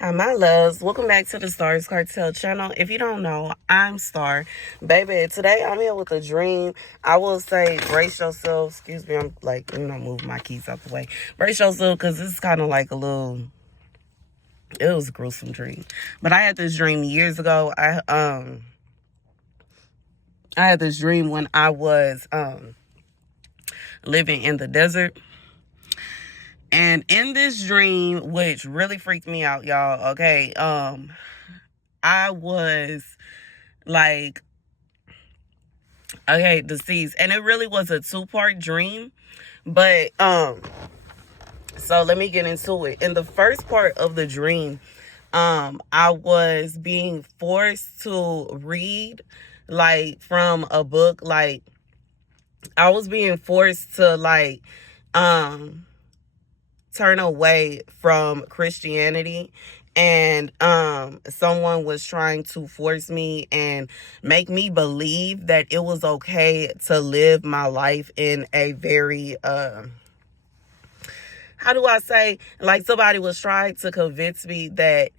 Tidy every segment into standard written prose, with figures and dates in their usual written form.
Hi, my loves. Welcome back to the Starscartel channel. If you don't know, I'm Star. Baby, today I'm here with a dream. I will say, brace yourself. Excuse me, I'm like, moving my keys out the way. Brace yourself, because this is kind of like it was a gruesome dream. But I had this dream years ago. I had this dream when I was living in the desert. And in this dream, which really freaked me out, y'all, okay, I was like, okay, deceased. And it really was a two-part dream. But, so let me get into it. In the first part of the dream, I was being forced to read, like, from a book. Like, I was being forced to, like, turn away from Christianity, and someone was trying to force me and make me believe that it was okay to live my life in a very how do I say, like, somebody was trying to convince me that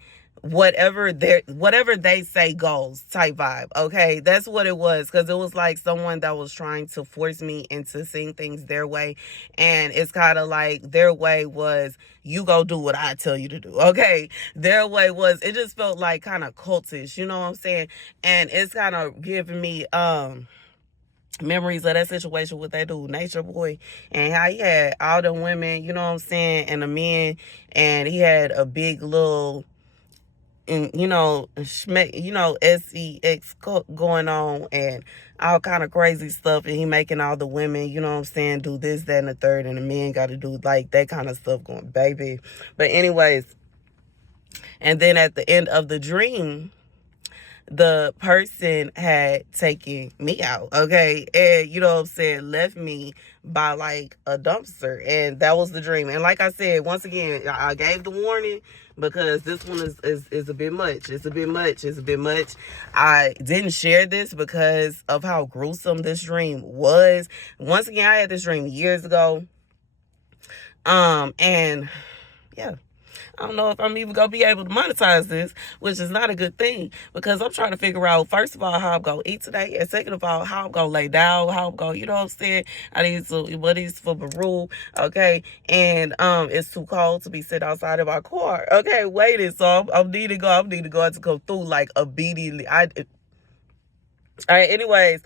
whatever they say goes type vibe. Okay, that's what it was, because it was like someone that was trying to force me into seeing things their way. And it's kind of like their way was, you go do what I tell you to do. Okay, their way was, it just felt like kind of cultish, you know what I'm saying? And it's kind of giving me memories of that situation with that dude, Nature Boy, and how he had all the women, you know what I'm saying, and the men, and he had a big little, and sex going on and all kind of crazy stuff, and he making all the women, you know what I'm saying, do this, that, and the third, and the men got to do like that kind of stuff going, baby. But anyways, and then at the end of the dream, the person had taken me out, okay, and you know what I'm saying, left me by like a dumpster, and that was the dream. And like I said, once again, I gave the warning, because this one is a bit much. It's a bit much. I didn't share this because of how gruesome this dream was. Once again, I had this dream years ago, and yeah, I don't know if I'm even going to be able to monetize this, which is not a good thing, because I'm trying to figure out, first of all, how I'm going to eat today, and second of all, how I'm going to lay down, how I'm going, you know what I'm saying? I need some buddies for Baru, okay? And it's too cold to be sitting outside of my car, okay? Waiting, so I need to go to come through like immediately. All right, anyways,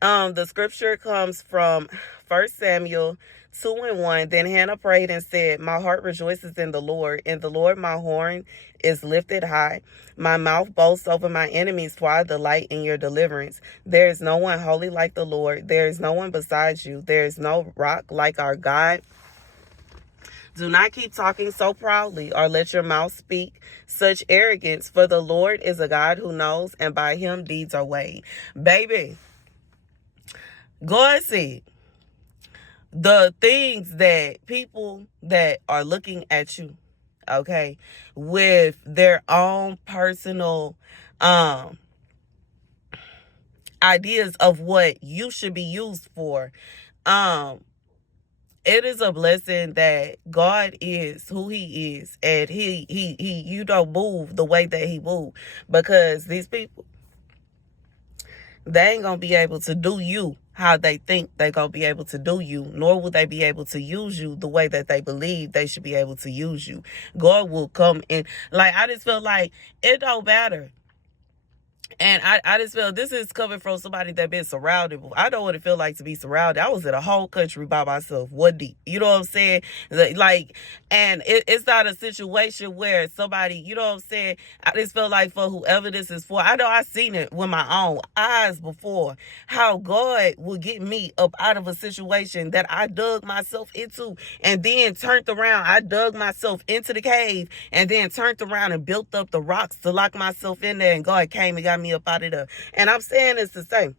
the scripture comes from 1 Samuel 2:1. Then Hannah prayed and said, my heart rejoices in the Lord my horn is lifted high. My mouth boasts over my enemies, for I delight in your deliverance. There is no one holy like the Lord. There is no one besides you. There is no rock like our God. Do not keep talking so proudly, or let your mouth speak such arrogance, for the Lord is a God who knows, and by him deeds are weighed. Baby, God said, the things that people that are looking at you, okay, with their own personal ideas of what you should be used for, it is a blessing that God is who he is, and he you don't move the way that he move, because these people, they ain't gonna be able to do you how they think they gonna be able to do you, nor will they be able to use you the way that they believe they should be able to use you. God will come in. Like, I just feel like it don't matter. And I just feel this is coming from somebody that been surrounded. I know what it feel like to be surrounded. I was in a whole country by myself, one deep. You know what I'm saying? Like, and it's not a situation where somebody, you know what I'm saying? I just feel like for whoever this is for, I know I seen it with my own eyes before, how God will get me up out of a situation that I dug myself into, and then turned around. I dug myself into the cave, and then turned around and built up the rocks to lock myself in there, and God came and got me up out of there. And I'm saying this to say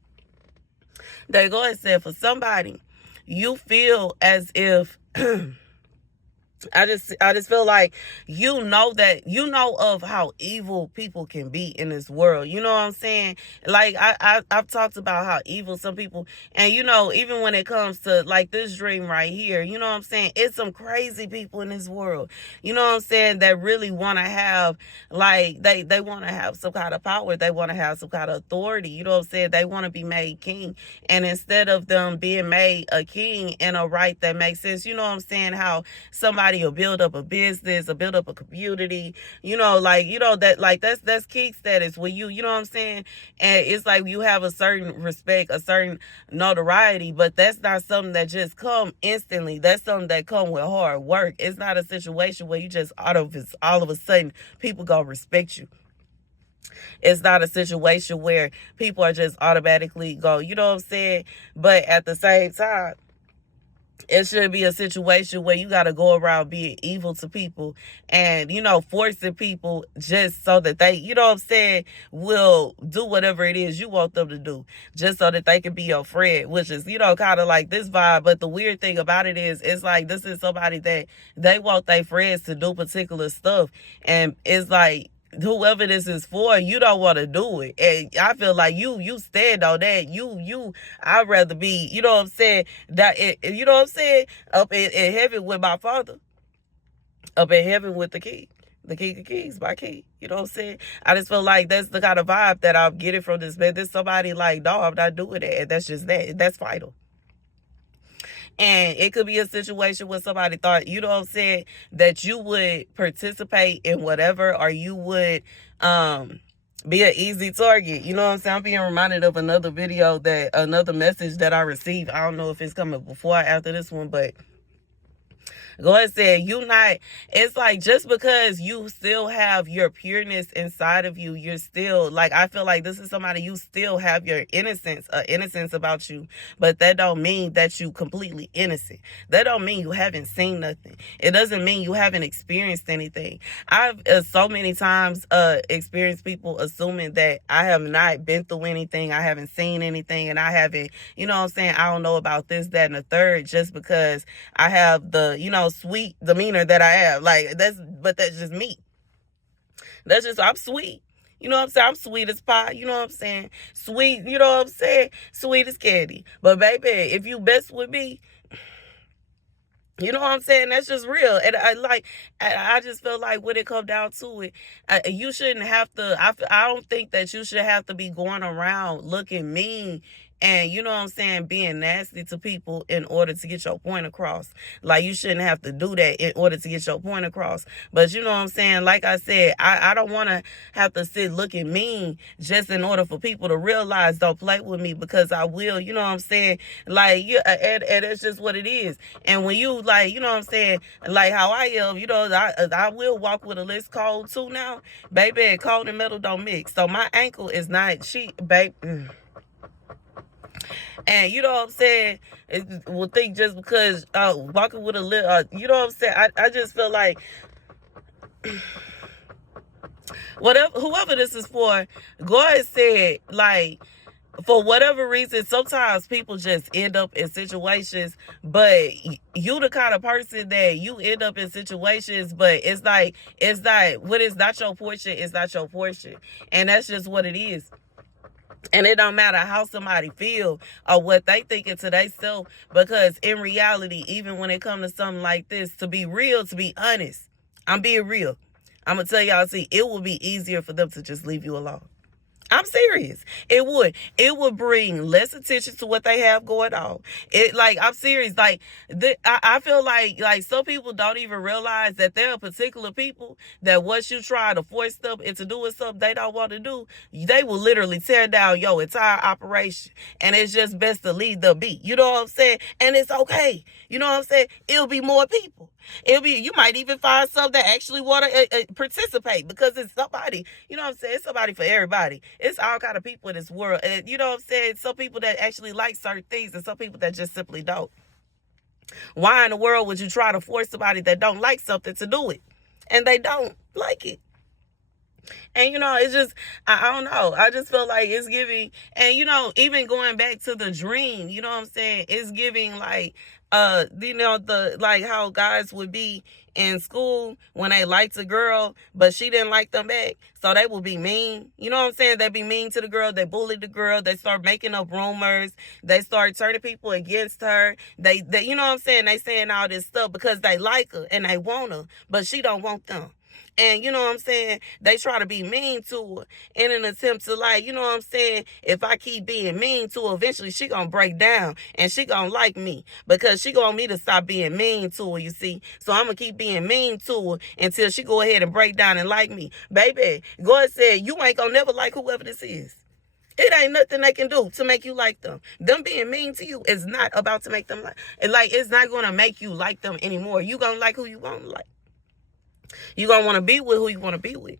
that God said, for somebody, you feel as if I just feel like of how evil people can be in this world. You know what I'm saying? Like I've talked about how evil some people, and even when it comes to like this dream right here, you know what I'm saying? It's some crazy people in this world. You know what I'm saying? That really want to have, like, they want to have some kind of power. They want to have some kind of authority. You know what I'm saying? They want to be made king, and instead of them being made a king in a right that makes sense, you know what I'm saying? How somebody will build up a business or build up a community, that's king status where you know what I'm saying? And it's like you have a certain respect, a certain notoriety, but that's not something that just come instantly. That's something that come with hard work. It's not a situation where you just all of a sudden people gonna respect you. It's not a situation where people are just automatically go, you know what I'm saying? But at the same time, it should be a situation where you got to go around being evil to people and, forcing people just so that they, you know what I'm saying, will do whatever it is you want them to do just so that they can be your friend, which is, kind of like this vibe. But the weird thing about it is, it's like this is somebody that they want their friends to do particular stuff. And it's like, whoever this is for, you don't want to do it. And I feel like you stand on that. I'd rather be, you know what I'm saying, you know what I'm saying, up in heaven with my father, up in heaven with the king. The king of kings, my king. You know what I'm saying? I just feel like that's the kind of vibe that I'm getting from this man. There's somebody like, no, I'm not doing that. And that's just that. That's vital. And it could be a situation where somebody thought, you know what I'm saying, that you would participate in whatever, or you would be an easy target. You know what I'm saying? I'm being reminded of another message that I received. I don't know if it's coming before or after this one, but God said, it's like, just because you still have your pureness inside of you, you're still, like, I feel like this is somebody, you still have your innocence about you, but that don't mean that you completely innocent. That don't mean you haven't seen nothing. It doesn't mean you haven't experienced anything. I've so many times experienced people assuming that I have not been through anything, I haven't seen anything, and I haven't, you know what I'm saying, I don't know about this, that, and the third, just because I have the, sweet demeanor that I have. Like, that's just me. I'm sweet. You know what I'm saying? I'm sweet as pie. You know what I'm saying? Sweet, you know what I'm saying? Sweet as candy. But baby, if you best with me, you know what I'm saying? That's just real. And I just feel like when it comes down to it, you shouldn't have to, I don't think that you should have to be going around looking mean and, you know what I'm saying, being nasty to people in order to get your point across. Like, you shouldn't have to do that in order to get your point across. But you know what I'm saying? Like I said, I don't want to have to sit looking mean just in order for people to realize, don't play with me, because I will, you know what I'm saying? Like, and it's just what it is. And when you, like, you know what I'm saying, like how I am, I will walk with a list cold too now. Baby, cold and metal don't mix. So my ankle is not, and you know what I'm saying, will think just because walking with a little, you know what I'm saying, I just feel like whoever this is for, God said, like, for whatever reason, sometimes people just end up in situations, but you the kind of person that you end up in situations, but it's like, when it's not your portion, it's not your portion. And that's just what it is. And it don't matter how somebody feel or what they thinking to themselves, because in reality, even when it comes to something like this, to be real, to be honest, I'm being real. I'm going to tell y'all, see, it will be easier for them to just leave you alone. I'm serious. It would. It would bring less attention to what they have going on. I'm serious. Like, I feel like some people don't even realize that there are particular people that once you try to force them into doing something they don't want to do, they will literally tear down your entire operation. And it's just best to leave them be. You know what I'm saying? And it's okay. You know what I'm saying? It'll be more people. You might even find some that actually want to participate, because it's somebody, you know what I'm saying? It's somebody for everybody. It's all kind of people in this world. And you know what I'm saying? Some people that actually like certain things, and some people that just simply don't. Why in the world would you try to force somebody that don't like something to do it? And they don't like it. And, it's just, I don't know. I just feel like it's giving, and, even going back to the dream, you know what I'm saying? It's giving, like, the like how guys would be in school when they liked a girl, but she didn't like them back. So they would be mean. You know what I'm saying? They be mean to the girl. They bullied the girl. They start making up rumors. They start turning people against her. They you know what I'm saying? They saying all this stuff because they like her and they want her, but she don't want them. And you know what I'm saying? They try to be mean to her in an attempt to, like, you know what I'm saying? If I keep being mean to her, eventually she gonna break down and she gonna like me because she gonna want me to stop being mean to her, you see? So I'm gonna keep being mean to her until she go ahead and break down and like me. Baby, God said you ain't gonna never like whoever this is. It ain't nothing they can do to make you like them. Them being mean to you is not about to make them like it's not gonna make you like them anymore. You gonna like who you want to like. You gonna want to be with who you want to be with.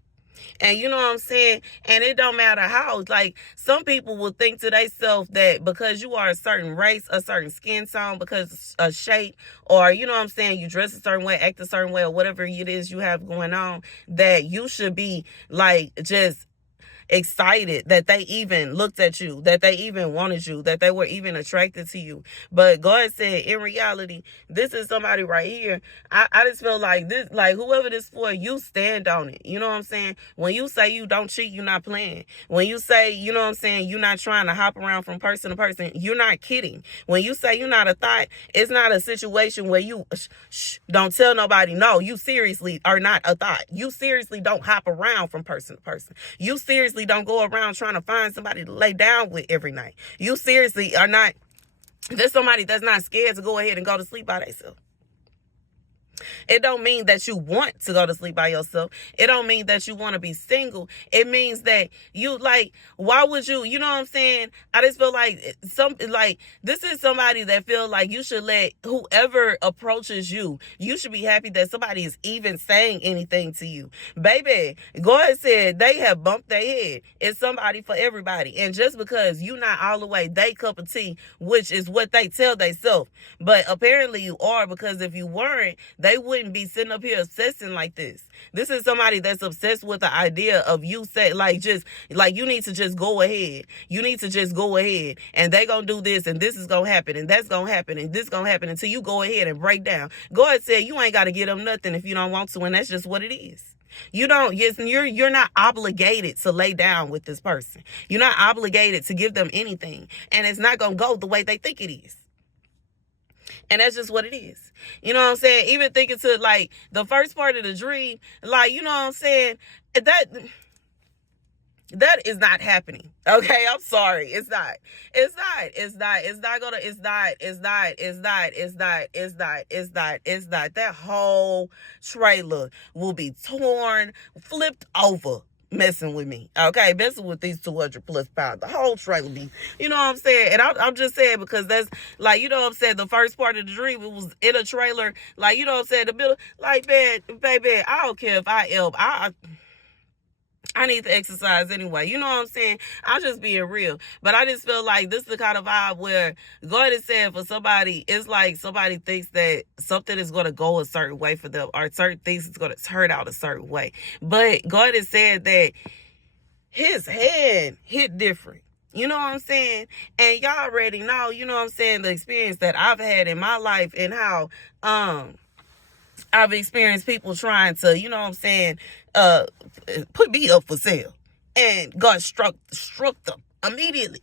And you know what I'm saying? And it don't matter how. Like, some people will think to themselves that because you are a certain race, a certain skin tone, because a shape, or you know what I'm saying, you dress a certain way, act a certain way, or whatever it is you have going on, that you should be like just excited that they even looked at you, that they even wanted you, that they were even attracted to you. But God said, in reality, this is somebody right here. I just feel like this, like whoever this for, you stand on it. You know what I'm saying? When you say you don't cheat, you're not playing. When you say, you know what I'm saying, you're not trying to hop around from person to person, you're not kidding. When you say you're not a thought, it's not a situation where you don't tell nobody, no, you seriously are not a thought. You seriously don't hop around from person to person. You seriously don't go around trying to find somebody to lay down with every night. You seriously are not, there's somebody that's not scared to go ahead and go to sleep by themselves. It don't mean that you want to go to sleep by yourself. It don't mean that you want to be single. It means that you, like, why would you, you know what I'm saying? I just feel like this is somebody that feel like you should let whoever approaches you, you should be happy that somebody is even saying anything to you. Baby, God said they have bumped their head. It's somebody for everybody. And just because you not all the way they cup of tea, which is what they tell themselves, but apparently you are, because if you weren't, they wouldn't be sitting up here obsessing like this. This is somebody that's obsessed with the idea of you say, like, just like, you need to just go ahead. You need to just go ahead, and they gonna do this, and this is gonna happen, and that's gonna happen, and this gonna happen, until you go ahead and break down. God said you ain't got to get them nothing if you don't want to, and that's just what it is. You don't, yes, you're not obligated to lay down with this person. You're not obligated to give them anything, and it's not gonna go the way they think it is. And that's just what it is. You know what I'm saying? Even thinking to, like, the first part of the dream, like, you know what I'm saying? That is not happening. Okay, I'm sorry. It's not. That whole trailer will be torn, flipped over, messing with me. Okay, messing with these 200 plus pounds. The whole trailer be, you know what I'm saying? And I'm just saying, because that's, like, you know what I'm saying, the first part of the dream, it was in a trailer, like, you know what I'm saying, the middle, like, man, baby, I don't care if I need to exercise anyway. You know what I'm saying? I'm just being real. But I just feel like this is the kind of vibe where God is saying for somebody, it's like somebody thinks that something is going to go a certain way for them, or certain things is going to turn out a certain way. But God is saying that his hand hit different. You know what I'm saying? And y'all already know, you know what I'm saying, the experience that I've had in my life, and how I've experienced people trying to, you know what I'm saying, put me up for sale. And God struck them immediately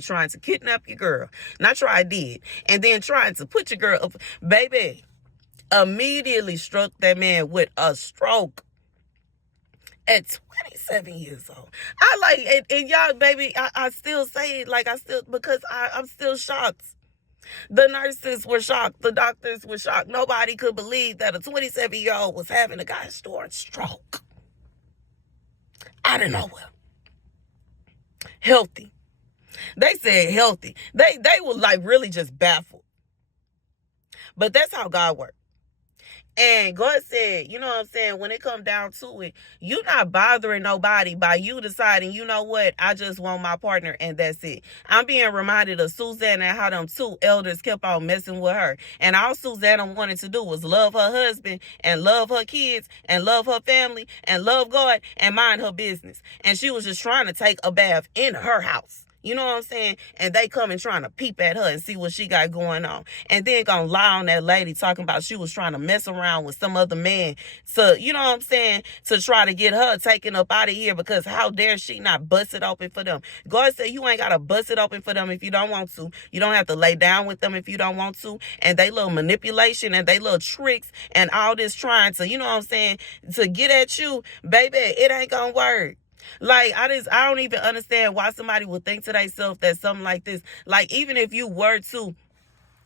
trying to kidnap your girl. Not try, did. And then trying to put your girl up. Baby, immediately struck that man with a stroke at 27 years old. I like, and y'all, baby, I still say it, like, because I'm still shocked. The nurses were shocked. The doctors were shocked. Nobody could believe that a 27-year-old was having a gallstone stroke out of nowhere. Healthy. They said healthy. They were like really just baffled. But that's how God works. And God said, you know what I'm saying, when it comes down to it, you're not bothering nobody by you deciding, you know what, I just want my partner and that's it. I'm being reminded of Susanna and how them two elders kept on messing with her. And all Susanna wanted to do was love her husband and love her kids and love her family and love God and mind her business. And she was just trying to take a bath in her house. You know what I'm saying? And they come and trying to peep at her and see what she got going on. And then gonna lie on that lady talking about she was trying to mess around with some other man. So, you know what I'm saying? To try to get her taken up out of here, because how dare she not bust it open for them? God said you ain't got to bust it open for them if you don't want to. You don't have to lay down with them if you don't want to. And they little manipulation and they little tricks and all this trying to, you know what I'm saying, to get at you, baby, it ain't gonna work. Like, I don't even understand why somebody would think to themselves that something like this, like, even if you were to,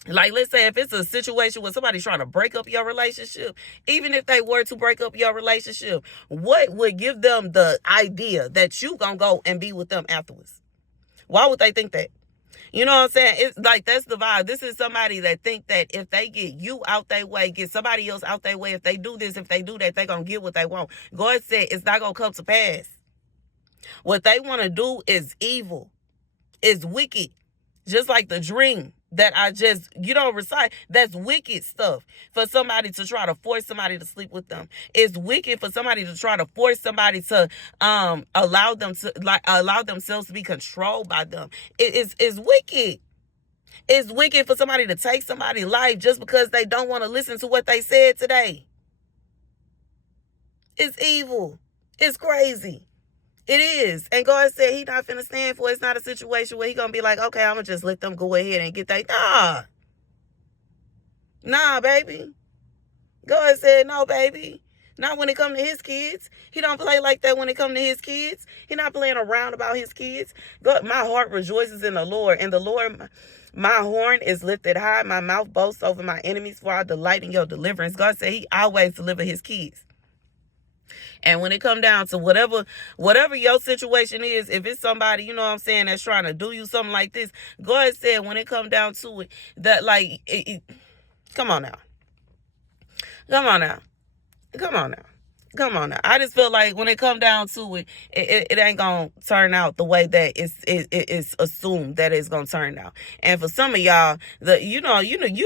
like, let's say if it's a situation where somebody's trying to break up your relationship, even if they were to break up your relationship, what would give them the idea that you gonna go and be with them afterwards? Why would they think that? You know what I'm saying? It's like, that's the vibe. This is somebody that think that if they get you out their way, get somebody else out their way, if they do this, if they do that, they gonna get what they want. God said it's not gonna come to pass. What they want to do is evil, is wicked, just like the dream that I just, recite. That's wicked stuff for somebody to try to force somebody to sleep with them. It's wicked for somebody to try to force somebody to allow themselves to be controlled by them. It's wicked. It's wicked for somebody to take somebody's life just because they don't want to listen to what they said today. It's evil. It's crazy. It is. And God said he not finna stand for it. It's not a situation where he gonna be like, okay, I'm gonna just let them go ahead and get that. Nah, baby. God said, no, baby. Not when it come to his kids. He don't play like that when it come to his kids. He not playing around about his kids. God, my heart rejoices in the Lord. And the Lord, my horn is lifted high. My mouth boasts over my enemies, for I delight in your deliverance. God said he always deliver his kids. And when it come down to whatever your situation is, if it's somebody, you know what I'm saying, that's trying to do you something like this, God said when it come down to it, that like, come on now. Come on now. Come on now. Come on now. I just feel like when it come down to it, it ain't gonna turn out the way that it's assumed that it's gonna turn out. And for some of y'all, you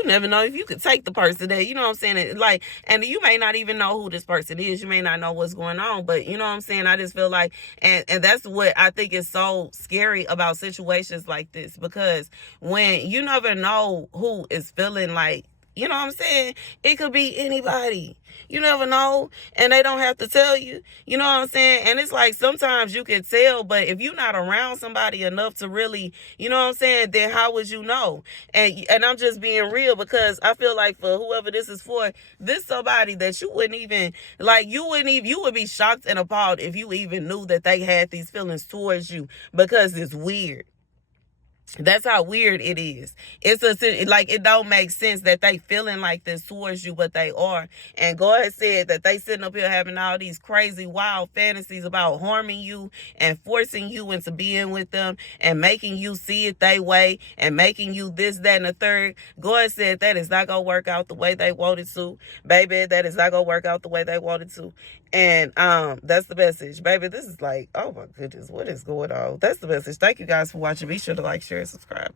never know if you could take the person that, you know what I'm saying, like, and you may not even know who this person is. You may not know what's going on, but you know what I'm saying. I just feel like, and that's what I think is so scary about situations like this, because when you never know who is feeling like, you know what I'm saying, it could be anybody. You never know, and they don't have to tell you. You know what I'm saying? And it's like sometimes you can tell, but if you're not around somebody enough to really, you know what I'm saying, then how would you know? And I'm just being real, because I feel like for whoever this is for, this somebody that you wouldn't even, like, you would be shocked and appalled if you even knew that they had these feelings towards you, because it's weird. That's how weird it is. Like, it don't make sense that they feeling like this towards you, but they are. And God said that they sitting up here having all these crazy, wild fantasies about harming you and forcing you into being with them and making you see it their way and making you this, that, and the third. God said that is not going to work out the way they wanted to. Baby, that is not going to work out the way they wanted to. And that's the message. Baby, this is like, oh my goodness, what is going on? That's the message. Thank you guys for watching. Be sure to like, share, and subscribe.